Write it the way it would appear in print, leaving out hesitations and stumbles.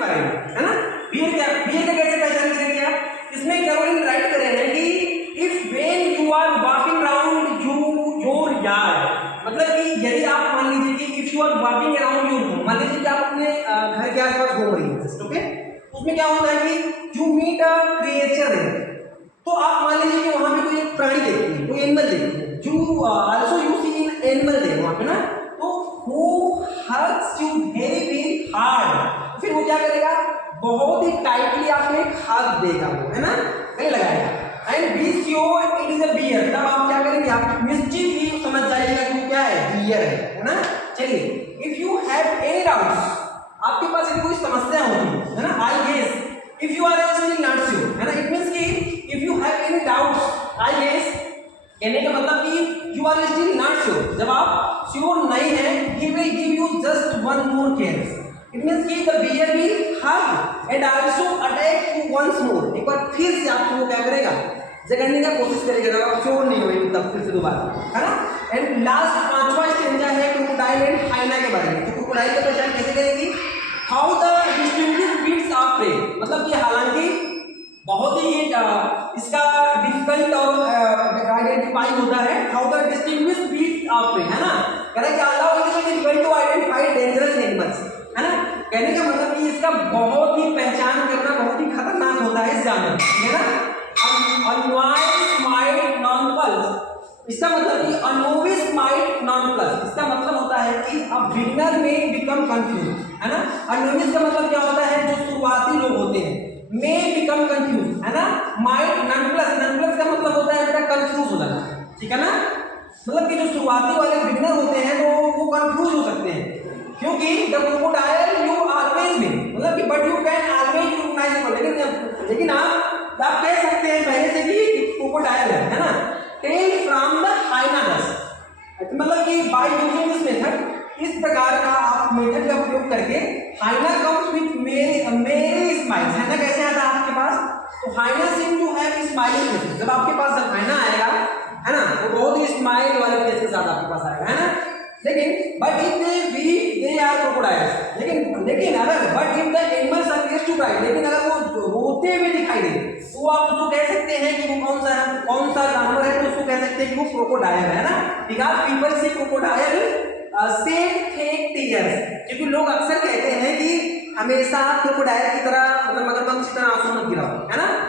के बारे में, है ना। बियर का कैसे पहचान करेंगे आप? इसमें कैरोलिन राइट कर रहे हैं कि if when you are walking around your yard, मतलब कि यदि आप मान लीजिए कि if you are walking around your home, मान लीजिए कि आप अपने घर के आसपास घूम रही हैं जस्ट, ओके, उसमें क्या होता है कि यू मीट अ क्रिएचर, तो आप मान लीजिए कि वहां पे कोई एक प्राणी देखती है, कोई एनिमल देखती है, you also you see in animal they वहां पे ना, तो वो hugs you very very hard, फिर वो क्या करेगा, बहुत ही टाइटली आपको एक हग देगा वो, है ना, गले लगाएगा। And be sure it is a bear, तब आप क्या करेंगे, आप निश्चित ही समझ जाइएगा कि वो क्या है, बियर है ना। चलिए, if you have any doubts, आपके पास यदि कोई समस्या होगी, है ना, I guess if you are still not sure, है ना, इट मींस कि if you have any doubts, I guess कहने का मतलब कि you are still not sure, जब आप श्योर नहीं है, he will give you just one more care, it means कि the bear will hug and also attack you once more, एक बार फिर से आपको वो क्या करेगा, जगड़ने का कोशिश करेगा, जब आप श्योर नहीं होंगे तब फिर से दोबारा, है ना। एंड लास्ट पांचवा स्टेंजा है क्रोकोडाइल एंड हाइना के बारे में। तो क्रोकोडाइल का पहचान कैसे करेगी, how the distinguish beasts of prey, मतलब कि हालांकि बहुत ही इसका डिफिकल्ट और आइडेंटिफाई होता है, how the distinguish beasts of prey, है ना, कह रहा है कि although it is difficult to identify dangerous animals, है ना, कहने का मतलब कि इसका बहुत ही पहचान करना बहुत ही खतरनाक होता है इस जानवर, है ना। अनवाइज माइट नॉन पल्स, इसका मतलब कि अनोविस माइट नॉन प्लस, इसका मतलब होता है कि अ बिगिनर में बिकम कंफ्यूज, है ना। अनोविस का मतलब क्या होता है, जो शुरुआती लोग होते हैं, में बिकम कंफ्यूज, है ना। माइट नॉन प्लस का मतलब होता है बेटा कंफ्यूज हो जाना, ठीक है ना, मतलब कि जो शुरुआती वाले बिगिनर होते हैं वो कंफ्यूज हो सकते हैं, क्योंकि the crocodile you always win, मतलब कि but you can always recognise, लेकिन आप कह सकते हैं पहले से कि क्रोकोडाइल है ना। टेल फ्रॉम द हाइनास, मतलब कि बाय यूजिंग दिस मेथड, इस प्रकार का आप मेथड का प्रयोग करके, hyena comes with merry smiles, है ना, कैसे आता है आपके पास, तो hyena seem to have smiling face, जब आपके पास जब हाइना आएगा, है ना, वो बहुत ही स्माइल वाले फेस के साथ आपके पास आएगा, है ना। लेकिन but if they are crocodiles, लेकिन अगर but if the animals appears to cry, लेकिन अगर वो रोते हुए दिखाई दे, तो आप उसको कह सकते हैं कि वो कौन सा जानवर है, तो उसको कह सकते हैं कि वो क्रोकोडाइल है ना। बिकॉज़ पीपल से क्रोकोडाइल शेड फेक टीयर्स, क्योंकि लोग अक्सर कहते हैं कि हमेशा क्रोकोडाइल की तरह, मतलब मगरमच्छ की तरह आंसू मत गिराओ, है ना।